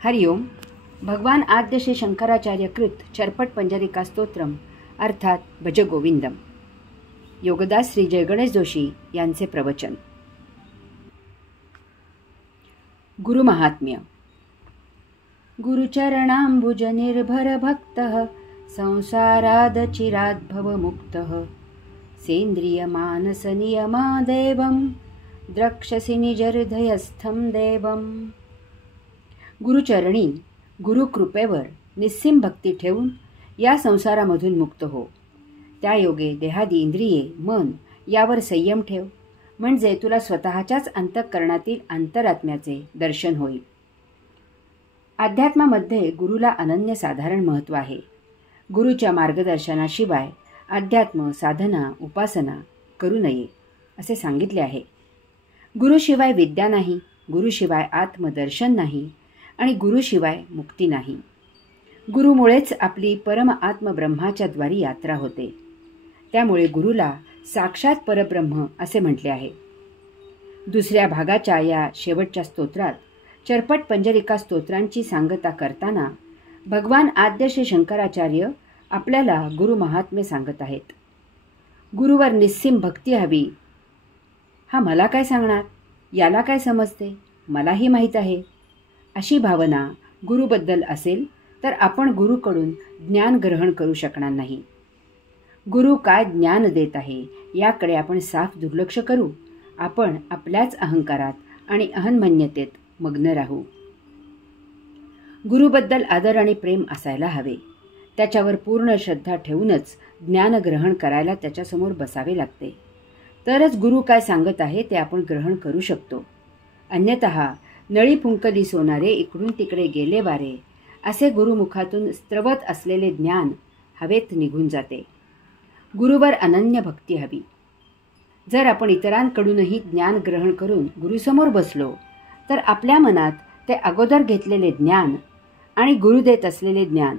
हरिओम. भगवान आद्य श्री शंकराचार्य कृत चरपट पंजरिका स्तोत्रम अर्थात भजगोविंदम. योगदास श्री जय गणेश जोशी यांचे प्रवचन. गुरुमहात्म्य. गुरुचरणांबुज निर्भर भक्तः संसाराद चिराद भवमुक्तः सेंद्रिय मानस नियमा देवं द्रक्षसि निजहृदयस्थं देवं. गुरुचरणी गुरुकृपेवर निस्सीम भक्ती ठेवून या संसारामधून मुक्त हो. त्या योगे देहादी इंद्रिये मन यावर संयम ठेव, म्हणजे तुला स्वतःच्याच अंतःकरणातील अंतरात्म्याचे दर्शन होईल. अध्यात्मामध्ये गुरुला अनन्यसाधारण महत्त्व आहे. गुरुच्या मार्गदर्शनाशिवाय अध्यात्म साधना उपासना करू नये असे सांगितले आहे. गुरुशिवाय विद्या नाही, गुरुशिवाय आत्मदर्शन नाही आणि गुरुशिवाय मुक्ती नाही. गुरुमुळेच आपली परम आत्म ब्रह्माच्या द्वारी यात्रा होते. त्यामुळे गुरुला साक्षात परब्रह्म असे म्हटले आहे. दुसऱ्या भागाच्या या शेवटच्या स्तोत्रात चरपट पंजरिका स्तोत्रांची सांगता करताना भगवान आद्य श्री शंकराचार्य आपल्याला गुरु महात्म्य सांगत आहेत. गुरुवर निस्सीम भक्ती हवी. हा मला काय सांगणार, याला काय समजते, मलाही माहीत आहे अशी भावना गुरुबद्दल असेल तर आपण गुरुकडून ज्ञान ग्रहण करू शकणार नाही. गुरु काय ज्ञान देत आहे याकडे आपण साफ दुर्लक्ष करू. आपण आपल्याच अहंकारात आणि अहंमन्यतेत मग्न राहू. गुरुबद्दल आदर आणि प्रेम असायला हवे. त्याच्यावर पूर्ण श्रद्धा ठेवूनच ज्ञान ग्रहण करायला त्याच्यासमोर बसावे लागते. तरच गुरु काय सांगत आहे ते आपण ग्रहण करू शकतो. अन्यतः नळी फुंकली सोनारे इकडून तिकडे गेले वारे असे गुरुमुखातून स्त्रवत असलेले ज्ञान हवेत निघून जाते. गुरुवर अनन्य भक्ती हवी. जर आपण इतरांकडूनही ज्ञान ग्रहण करून गुरुसमोर बसलो तर आपल्या मनात ते अगोदर घेतलेले ज्ञान आणि गुरु देत असलेले ज्ञान,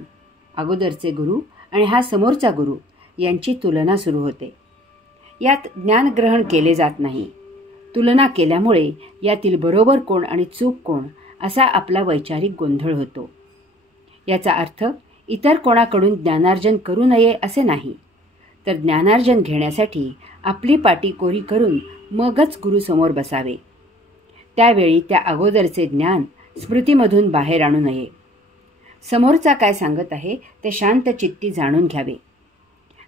अगोदरचे गुरु आणि हा समोरचा गुरु यांची तुलना सुरू होते. यात ज्ञान ग्रहण केले जात नाही. तुलना केल्यामुळे यातील बरोबर कोण आणि चूक कोण असा आपला वैचारिक गोंधळ होतो. याचा अर्थ इतर कोणाकडून ज्ञानार्जन करू नये असे नाही, तर ज्ञानार्जन घेण्यासाठी आपली पाटी कोरी करून मगच गुरुसमोर बसावे. त्यावेळी त्या अगोदरचे ज्ञान स्मृतीमधून बाहेर आणू नये. समोरचा काय सांगत आहे ते शांत चित्ती जाणून घ्यावे.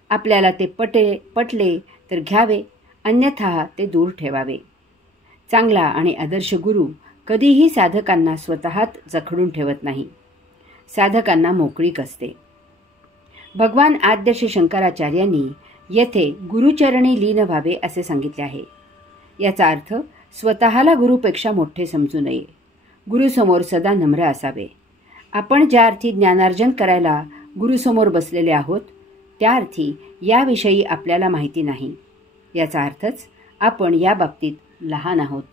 आपल्याला ते पटले तर घ्यावे, अन्यथा ते दूर ठेवावे. चांगला आणि आदर्श गुरु कधीही साधकांना स्वतःत जखडून ठेवत नाही. साधकांना मोकळीक असते. भगवान आद्य श्री शंकराचार्यांनी येथे गुरुचरणी लीन व्हावे असे सांगितले आहे. याचा अर्थ स्वतःला गुरुपेक्षा मोठे समजू नये. गुरुसमोर सदा नम्र असावे. आपण ज्या अर्थी ज्ञानार्जन करायला गुरुसमोर बसलेले आहोत त्या अर्थी याविषयी आपल्याला माहिती नाही. याचा अर्थच आपण या बाबतीत लहान आहोत.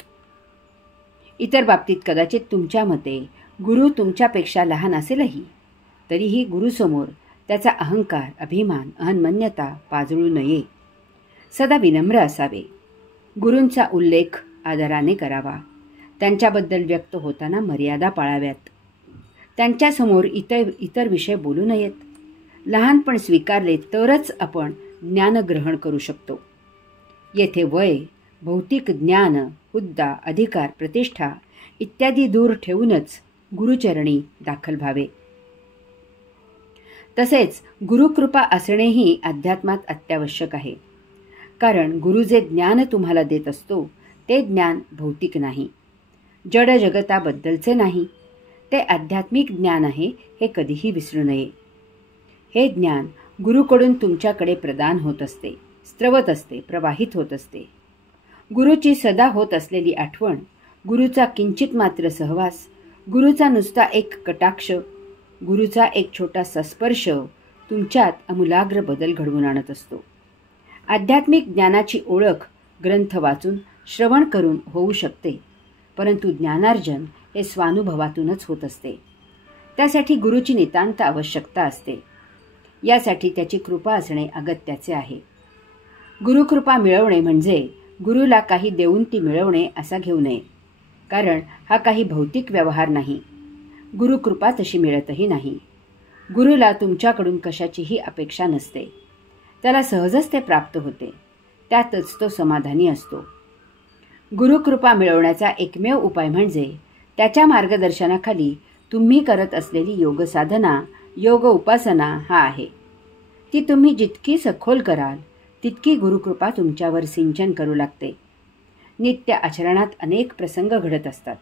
इतर बाबतीत कदाचित तुमच्या मते गुरु तुमच्यापेक्षा लहान असेलही, तरीही गुरुसमोर त्याचा अहंकार, अभिमान, अहंमन्यता पाजळू नये. सदा विनम्र असावे. गुरूंचा उल्लेख आदराने करावा. त्यांच्याबद्दल व्यक्त होताना मर्यादा पाळाव्यात. त्यांच्यासमोर इतर विषय बोलू नयेत. लहानपण स्वीकारले तरच आपण ज्ञान ग्रहण करू शकतो. येथे वय, भौतिक ज्ञान, हुद्दा, अधिकार, प्रतिष्ठा इत्यादी दूर ठेवूनच गुरुचरणी दाखल व्हावे. तसेच गुरुकृपा असणेही अध्यात्मात अत्यावश्यक आहे. कारण गुरु जे ज्ञान तुम्हाला देत असतो ते ज्ञान भौतिक नाही, जड जगताबद्दलचे नाही, ते आध्यात्मिक ज्ञान आहे हे कधीही विसरू नये. हे ज्ञान गुरुकडून तुमच्याकडे प्रदान होत असते, स्त्रवत असते, प्रवाहित होत असते. गुरुची सदा होत असलेली आठवण, गुरुचा किंचित मात्र सहवास, गुरुचा नुसता एक कटाक्ष, गुरुचा एक छोटासा स्पर्श तुमच्यात आमूलाग्र बदल घडवून आणत असतो. आध्यात्मिक ज्ञानाची ओळख ग्रंथ वाचून, श्रवण करून होऊ शकते, परंतु ज्ञानार्जन हे स्वानुभवातूनच होत असते. त्यासाठी गुरुची नितांत आवश्यकता असते. यासाठी त्याची कृपा असणे अगत्याचे आहे. गुरुकृपा मिळवणे म्हणजे गुरुला काही देऊन ती मिळवणे असा घेऊ नये. कारण हा काही भौतिक व्यवहार नाही. गुरुकृपा तशी मिळतही नाही. गुरुला तुमच्याकडून कशाचीही अपेक्षा नसते. त्याला सहजच ते प्राप्त होते. त्यातच तो समाधानी असतो. गुरुकृपा मिळवण्याचा एकमेव उपाय म्हणजे त्याच्या मार्गदर्शनाखाली तुम्ही करत असलेली योग साधना, योग उपासना हा आहे. ती तुम्ही जितकी सखोल कराल तितकी गुरुकृपा तुमच्यावर सिंचन करू लागते. नित्य आचरणात अनेक प्रसंग घडत असतात.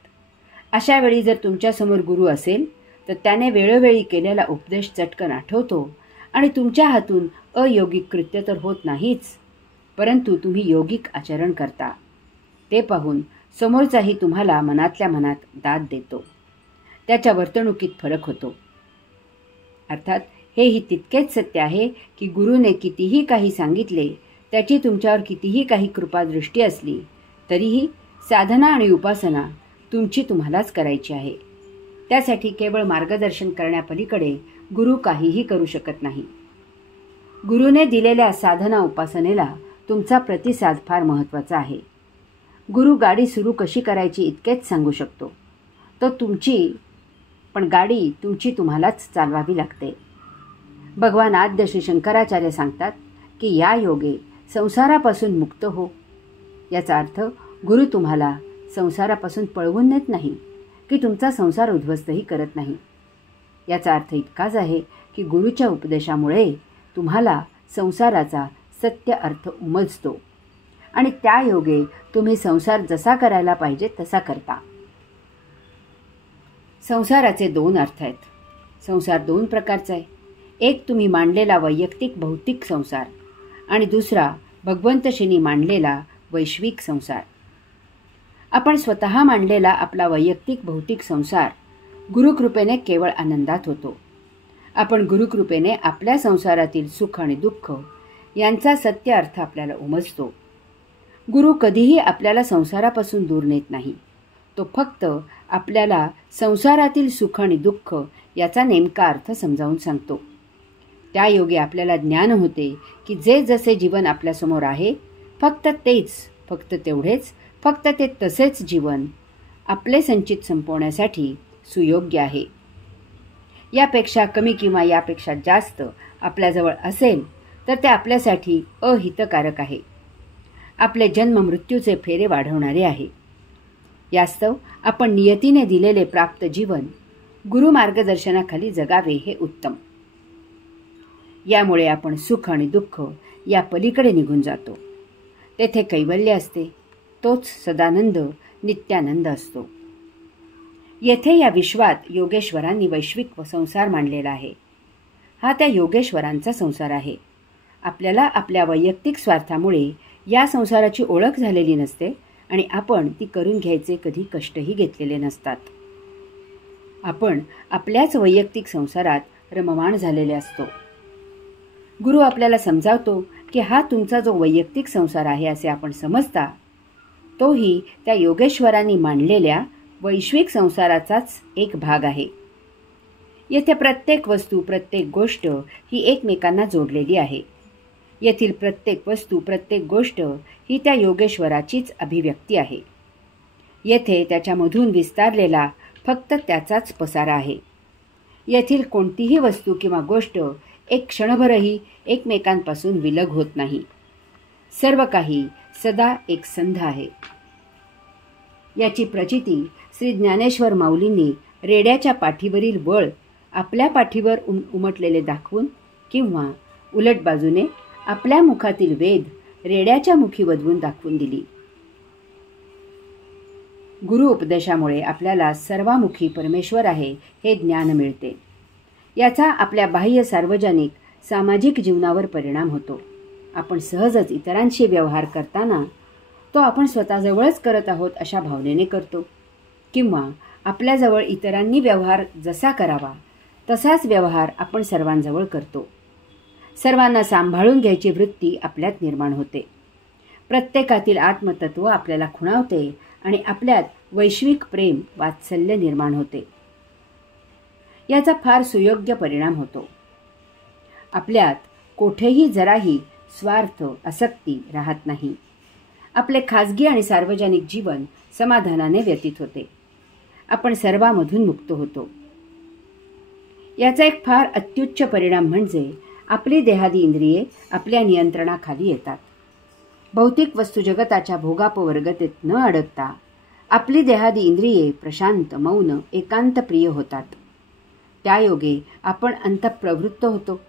अशा वेळी जर तुमच्यासमोर गुरु असेल तर त्याने वेळोवेळी केलेला उपदेश चटकन आठवतो आणि तुमच्या हातून अयोगिक कृत्य तर होत नाहीच, परंतु तुम्ही योगिक आचरण करता. ते पाहून समोरचाही तुम्हाला मनातल्या मनात दाद देतो. त्याच्या वर्तणुकीत फरक होतो. अर्थात हेही तितकेच सत्य आहे की गुरुने कितीही काही सांगितले, त्याची तुमच्यावर कितीही काही कृपादृष्टी असली तरीही साधना आणि उपासना तुमची तुम्हालाच करायची आहे. त्यासाठी केवळ मार्गदर्शन करण्यापलीकडे गुरु काहीही करू शकत नाही. गुरुने दिलेल्या साधना उपासनेला तुमचा प्रतिसाद फार महत्त्वाचा आहे. गुरु गाडी सुरू कशी करायची इतकेच सांगू शकतो. तो तुमची, पण गाडी तुमची तुम्हालाच चालवावी लागते. भगवान आद्य श्री शंकराचार्य सांगतात की या योगे संसारापासून मुक्त हो. याचा अर्थ गुरु तुम्हाला संसारापासून पळवून नेत नाही की तुमचा संसार उद्ध्वस्तही करत नाही. याचा अर्थ इतकाच आहे की गुरुच्या उपदेशामुळे तुम्हाला संसाराचा सत्य अर्थ उमजतो आणि त्या योगे तुम्ही संसार जसा करायला पाहिजे तसा करता. संसाराचे दोन अर्थ आहेत. संसार दोन प्रकारचा आहे. एक तुम्ही मांडलेला वैयक्तिक भौतिक संसार आणि दुसरा भगवंतशीनी मांडलेला वैश्विक संसार. आपण स्वतः मांडलेला आपला वैयक्तिक भौतिक संसार गुरुकृपेने केवळ आनंदात होतो. आपण गुरुकृपेने आपल्या संसारातील सुख आणि दुःख यांचा सत्य अर्थ आपल्याला उमजतो. गुरु कधीही आपल्याला संसारापासून दूर नेत नाही. तो फक्त आपल्याला संसारातील सुख आणि दुःख याचा नेमका अर्थ समजावून सांगतो. त्या योगे आपल्याला ज्ञान होते की जे जसे जीवन आपल्यासमोर आहे फक्त तेच, फक्त तेवढेच, फक्त ते तसेच जीवन आपले संचित संपवण्यासाठी सुयोग्य आहे. यापेक्षा कमी किंवा यापेक्षा जास्त आपल्याजवळ असेल तर ते आपल्यासाठी अहितकारक आहे. आपले जन्म मृत्यूचे फेरे वाढवणारे आहे. यास्तव आपण नियतीने दिलेले प्राप्त जीवन गुरु मार्गदर्शनाखाली जगावे हे उत्तम. यामुळे आपण सुख आणि दुःख या पलीकडे निघून जातो. तेथे कैवल्य असते. तोच सदानंद, नित्यानंद असतो. येथे या विश्वात योगेश्वरांनी वैश्विक संसार मांडलेला आहे. हा त्या योगेश्वरांचा संसार आहे. आपल्याला आपल्या वैयक्तिक स्वार्थामुळे या संसाराची ओळख झालेली नसते आणि आपण ती करून घ्यायचे कधी कष्टही घेतलेले नसतात. आपण आपल्याच वैयक्तिक संसारात रममाण झालेले असतो. गुरु आपल्याला समजावतो की हा तुमचा जो वैयक्तिक संसार आहे असे आपण समजता, तोही त्या योगेश्वरांनी मांडलेल्या वैश्विक संसाराचाच एक भाग आहे. येथे प्रत्येक वस्तू, प्रत्येक गोष्ट ही एकमेकांना जोडलेली आहे. येथील प्रत्येक वस्तू, प्रत्येक गोष्ट ही त्या योगेश्वराचीच अभिव्यक्ती आहे. येथे त्याच्यामधून विस्तारलेला फक्त त्याचाच पसारा आहे. येथील कोणतीही वस्तू किंवा गोष्ट एक क्षणभरही एकमेकांपासून विलग होत नाही. सर्व काही सदा एक संध आहे. याची प्रचिती श्री ज्ञानेश्वर माऊलींनी रेड्याच्या पाठीवरील बळ आपल्या पाठीवर उमटलेले दाखवून किंवा उलट बाजूने आपल्या मुखातील वेद रेड्याच्या मुखी वधवून दाखवून दिली. गुरु उपदेशामुळे आपल्याला सर्वामुखी परमेश्वर आहे हे ज्ञान मिळते. याचा आपल्या बाह्य सार्वजनिक सामाजिक जीवनावर परिणाम होतो. आपण सहजच इतरांशी व्यवहार करताना तो आपण स्वतःजवळच करत आहोत अशा भावनेने करतो किंवा आपल्याजवळ इतरांनी व्यवहार जसा करावा तसाच व्यवहार आपण सर्वांजवळ करतो. सर्वांना सांभाळून घ्यायची वृत्ती आपल्यात निर्माण होते. प्रत्येकातील आत्मतत्व आपल्याला खुणावते आणि आपल्यात वैश्विक प्रेम, वात्सल्य निर्माण होते. याचा फार सुयोग्य परिणाम होतो. आपल्यात कोठेही जराही स्वार्थ, आसक्ती राहत नाही. आपले खाजगी आणि सार्वजनिक जीवन समाधानाने व्यतीत होते. आपण सर्वांमधून मुक्त होतो. याचा एक फार अत्युच्च परिणाम म्हणजे आपली देहादी इंद्रिये आपल्या नियंत्रणाखाली येतात. भौतिक वस्तू जगताच्या भोगापवर्गतेत न अडकता आपली देहादी इंद्रिये प्रशांत, मौन, एकांत प्रिय होतात. त्यायोगे आपण अंतःप्रवृत्त होतो.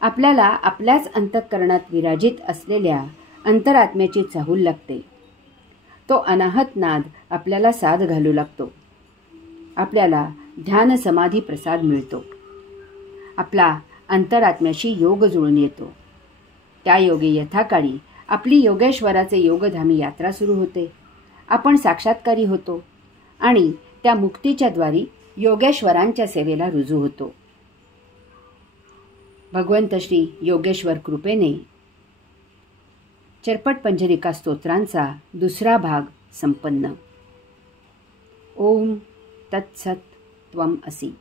आपल्याला आपल्याच अंतःकरणात विराजित असलेल्या अंतरात्म्याची चाहूल लागते. तो अनाहत नाद आपल्याला साद घालू लागतो. आपल्याला ध्यान समाधी प्रसाद मिळतो. आपला अंतरात्म्याशी योग जुळून येतो. त्या योगे यथाकाळी आपली योगेश्वराचे योगधामी यात्रा सुरू होते. आपण साक्षात्कारी होतो आणि त्या मुक्तीच्या द्वारी योगेश्वरांच्या सेवेला रुजू होतो. भगवंत श्री योगेश्वर कृपेने चरपट पंजरिका स्तोत्रांचा दुसरा भाग संपन्न. ओम तत्सत त्वम असि.